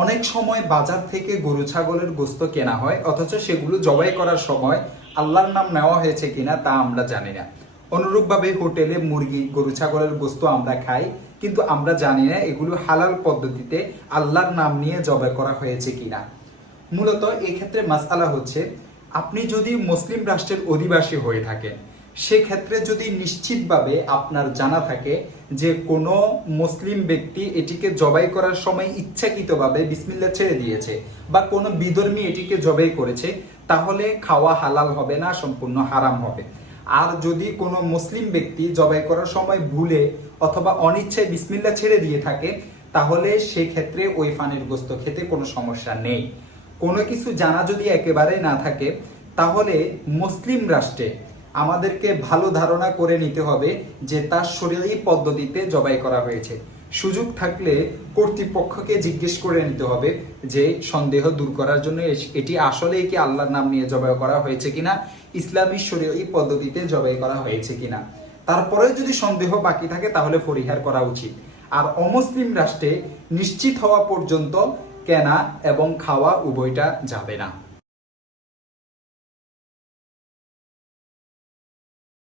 অনেক সময় বাজার থেকে গরু ছাগলের গোস্ত কেনা হয়, অথচ সেগুলো জবাই করার সময় আল্লাহর নাম নেওয়া হয়েছে কিনা তা আমরা জানি না। অনুরূপভাবে হোটেলে মুরগি গরু ছাগলের গোস্ত আমরা খাই, কিন্তু আমরা জানি না এগুলো হালাল পদ্ধতিতে আল্লাহর নাম নিয়ে জবাই করা হয়েছে কিনা। মূলত এক্ষেত্রে মাসআলা হচ্ছে, আপনি যদি মুসলিম রাষ্ট্রের অধিবাসী হয়ে থাকেন, সেক্ষেত্রে যদি নিশ্চিতভাবে আপনার জানা থাকে যে কোনো মুসলিম ব্যক্তি এটিকে জবাই করার সময় ইচ্ছাকৃতভাবে বিসমিল্লাহ ছেড়ে দিয়েছে বা কোনো বিধর্মী এটিকে জবাই করেছে, তাহলে খাওয়া হালাল হবে না, সম্পূর্ণ হারাম হবে। আর যদি কোনো মুসলিম ব্যক্তি জবাই করার সময় ভুলে অথবা অনিচ্ছায় বিসমিল্লাহ ছেড়ে দিয়ে থাকে, তাহলে সেক্ষেত্রে ওই ফানির গোস্ত খেতে কোনো সমস্যা নেই। কোনো কিছু জানা যদি একেবারে না থাকে, তাহলে মুসলিম রাষ্ট্রে আমাদেরকে ভালো ধারণা করে নিতে হবে যে তার শরীয়ী পদ্ধতিতে জবাই করা হয়েছে। সুযোগ থাকলে কর্তৃপক্ষকে জিজ্ঞেস করে নিতে হবে যে সন্দেহ দূর করার জন্য এটি আসলেই কি আল্লাহর নাম নিয়ে জবাই করা হয়েছে কিনা, ইসলামী শরীয়ী পদ্ধতিতে জবাই করা হয়েছে কিনা। তারপরে যদি সন্দেহ বাকি থাকে তাহলে পরিহার করা উচিত। আর অমুসলিম রাষ্ট্রে নিশ্চিত হওয়া পর্যন্ত কেনা এবং খাওয়া উভয়টা যাবে না।